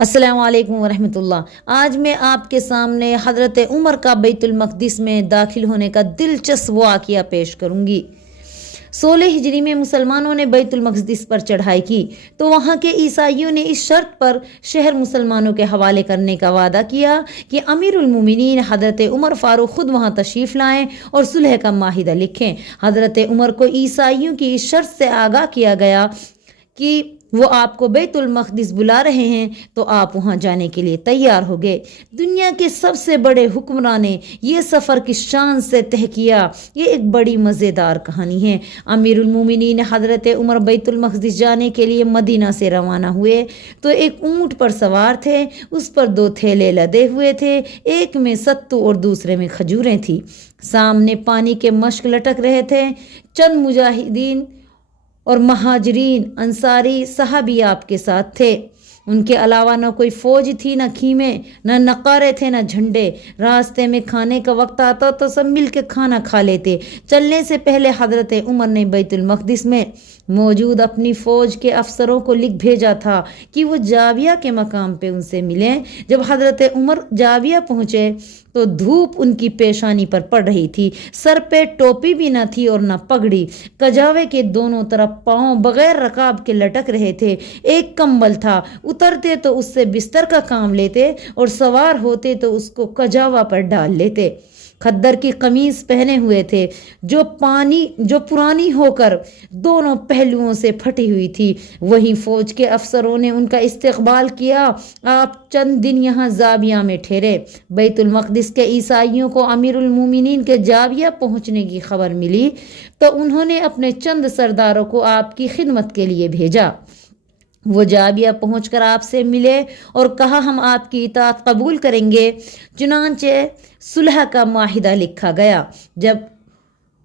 السلام علیکم ورحمۃ اللہ۔ آج میں آپ کے سامنے حضرت عمر کا بیت المقدس میں داخل ہونے کا دلچسپ واقعہ پیش کروں گی۔ 16 ہجری میں مسلمانوں نے بیت المقدس پر چڑھائی کی تو وہاں کے عیسائیوں نے اس شرط پر شہر مسلمانوں کے حوالے کرنے کا وعدہ کیا کہ امیر المومنین حضرت عمر فاروق خود وہاں تشریف لائیں اور صلح کا معاہدہ لکھیں۔ حضرت عمر کو عیسائیوں کی اس شرط سے آگاہ کیا گیا کہ وہ آپ کو بیت المقدس بلا رہے ہیں تو آپ وہاں جانے کے لیے تیار ہو گئے۔ دنیا کے سب سے بڑے حکمراں نے یہ سفر کی شان سے طے کیا۔ یہ ایک بڑی مزیدار کہانی ہے۔ امیر المومنین حضرت عمر بیت المقدس جانے کے لیے مدینہ سے روانہ ہوئے تو ایک اونٹ پر سوار تھے، اس پر 2 تھیلے لدے ہوئے تھے، ایک میں ستو اور دوسرے میں کھجوریں تھیں۔ سامنے پانی کے مشک لٹک رہے تھے۔ چند مجاہدین اور مہاجرین انصاری صحابی آپ کے ساتھ تھے۔ ان کے علاوہ نہ کوئی فوج تھی، نہ خیمے، نہ نقارے تھے، نہ جھنڈے۔ راستے میں کھانے کا وقت آتا تو سب مل کے کھانا کھا لیتے۔ چلنے سے پہلے حضرت عمر نے بیت المقدس میں موجود اپنی فوج کے افسروں کو لکھ بھیجا تھا کہ وہ جاویہ کے مقام پہ ان سے ملیں۔ جب حضرت عمر جاویہ پہنچے تو دھوپ ان کی پیشانی پر پڑ رہی تھی، سر پہ ٹوپی بھی نہ تھی اور نہ پگڑی۔ کجاوے کے دونوں طرف پاؤں بغیر رکاب کے لٹک رہے تھے۔ ایک کمبل تھا، اترتے تو اس سے بستر کا کام لیتے اور سوار ہوتے تو اس کو کجاوا پر ڈال لیتے۔ خدر کی قمیص پہنے ہوئے تھے جو پرانی ہو کر دونوں پہلوؤں سے پھٹی ہوئی تھی۔ وہی فوج کے افسروں نے ان کا استقبال کیا۔ آپ چند دن یہاں جاویہ میں ٹھہرے۔ بیت المقدس کے عیسائیوں کو امیر المومنین کے جاویہ پہنچنے کی خبر ملی تو انہوں نے اپنے چند سرداروں کو آپ کی خدمت کے لیے بھیجا۔ وہ جاویہ پہنچ کر آپ سے ملے اور کہا ہم آپ کی اطاعت قبول کریں گے۔ چنانچہ صلح کا معاہدہ لکھا گیا۔ جب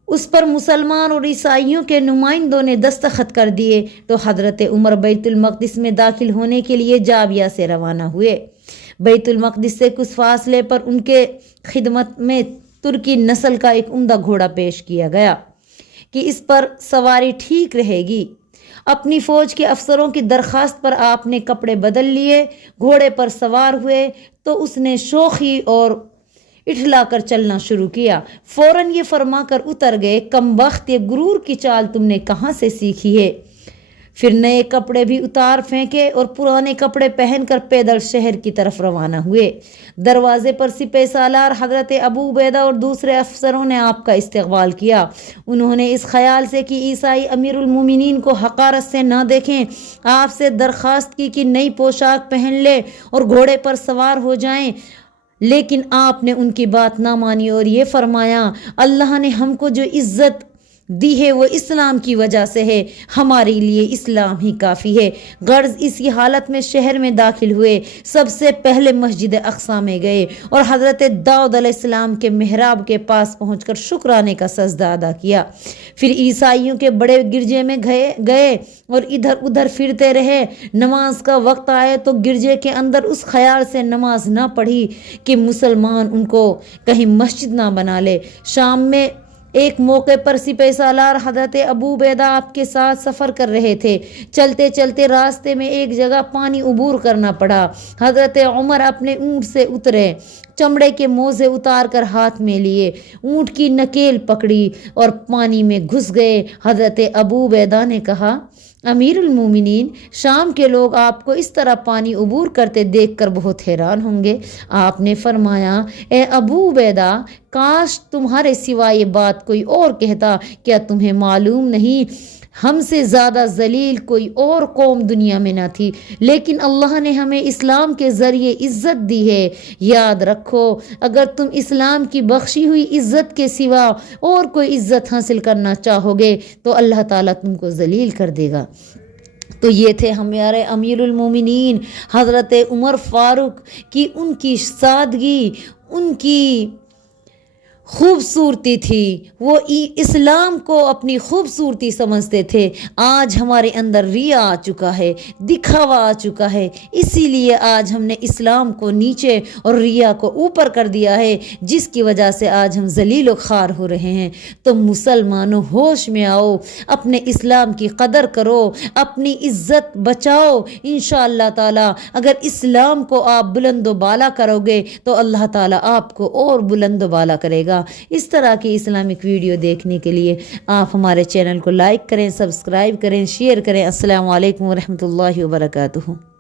اس پر مسلمان اور عیسائیوں کے نمائندوں نے دستخط کر دیے تو حضرت عمر بیت المقدس میں داخل ہونے کے لیے جاویہ سے روانہ ہوئے۔ بیت المقدس سے کچھ فاصلے پر ان کے خدمت میں ترکی نسل کا ایک عمدہ گھوڑا پیش کیا گیا کہ اس پر سواری ٹھیک رہے گی۔ اپنی فوج کے افسروں کی درخواست پر آپ نے کپڑے بدل لیے، گھوڑے پر سوار ہوئے تو اس نے شوخی اور اٹھلا کر چلنا شروع کیا۔ فوراً یہ فرما کر اتر گئے، کم بخت، یہ غرور کی چال تم نے کہاں سے سیکھی ہے؟ پھر نئے کپڑے بھی اتار پھینکے اور پرانے کپڑے پہن کر پیدل شہر کی طرف روانہ ہوئے۔ دروازے پر سپہ سالار حضرت ابو عبیدہ اور دوسرے افسروں نے آپ کا استقبال کیا۔ انہوں نے اس خیال سے کہ عیسائی امیر المومنین کو حقارت سے نہ دیکھیں آپ سے درخواست کی کہ نئی پوشاک پہن لے اور گھوڑے پر سوار ہو جائیں، لیکن آپ نے ان کی بات نہ مانی اور یہ فرمایا اللہ نے ہم کو جو عزت دی ہے وہ اسلام کی وجہ سے ہے، ہمارے لیے اسلام ہی کافی ہے۔ غرض اسی حالت میں شہر میں داخل ہوئے۔ سب سے پہلے مسجد اقصی میں گئے اور حضرت داؤد علیہ السلام کے محراب کے پاس پہنچ کر شکرانے کا سجدہ ادا کیا۔ پھر عیسائیوں کے بڑے گرجے میں گئے اور ادھر ادھر پھرتے رہے۔ نماز کا وقت آئے تو گرجے کے اندر اس خیال سے نماز نہ پڑھی کہ مسلمان ان کو کہیں مسجد نہ بنا لے۔ شام میں ایک موقع پر سپہ سالار حضرت ابو عبیدہ آپ کے ساتھ سفر کر رہے تھے۔ چلتے چلتے راستے میں ایک جگہ پانی عبور کرنا پڑا۔ حضرت عمر اپنے اونٹ سے اترے، چمڑے کے موزے اتار کر ہاتھ میں لیے، اونٹ کی نکیل پکڑی اور پانی میں گھس گئے۔ حضرت ابو عبیدہ نے کہا امیر المومنین، شام کے لوگ آپ کو اس طرح پانی عبور کرتے دیکھ کر بہت حیران ہوں گے۔ آپ نے فرمایا اے ابو عبیدہ، کاش تمہارے سوا یہ بات کوئی اور کہتا۔ کیا تمہیں معلوم نہیں ہم سے زیادہ ذلیل کوئی اور قوم دنیا میں نہ تھی، لیکن اللہ نے ہمیں اسلام کے ذریعے عزت دی ہے۔ یاد رکھو اگر تم اسلام کی بخشی ہوئی عزت کے سوا اور کوئی عزت حاصل کرنا چاہو گے تو اللہ تعالیٰ تم کو ذلیل کر دے گا۔ تو یہ تھے ہمارے امیر المومنین حضرت عمر فاروق کی ان کی سادگی، ان کی خوبصورتی تھی، وہ اسلام کو اپنی خوبصورتی سمجھتے تھے۔ آج ہمارے اندر ریا آ چکا ہے، دکھاوا آ چکا ہے، اسی لیے آج ہم نے اسلام کو نیچے اور ریا کو اوپر کر دیا ہے، جس کی وجہ سے آج ہم ذلیل و خوار ہو رہے ہیں۔ تو مسلمانوں ہوش میں آؤ، اپنے اسلام کی قدر کرو، اپنی عزت بچاؤ۔ انشاءاللہ تعالی اگر اسلام کو آپ بلند و بالا کرو گے تو اللہ تعالی آپ کو اور بلند و بالا کرے گا۔ اس طرح کی اسلامک ویڈیو دیکھنے کے لیے آپ ہمارے چینل کو لائک کریں، سبسکرائب کریں، شیئر کریں۔ السلام علیکم ورحمۃ اللہ وبرکاتہ۔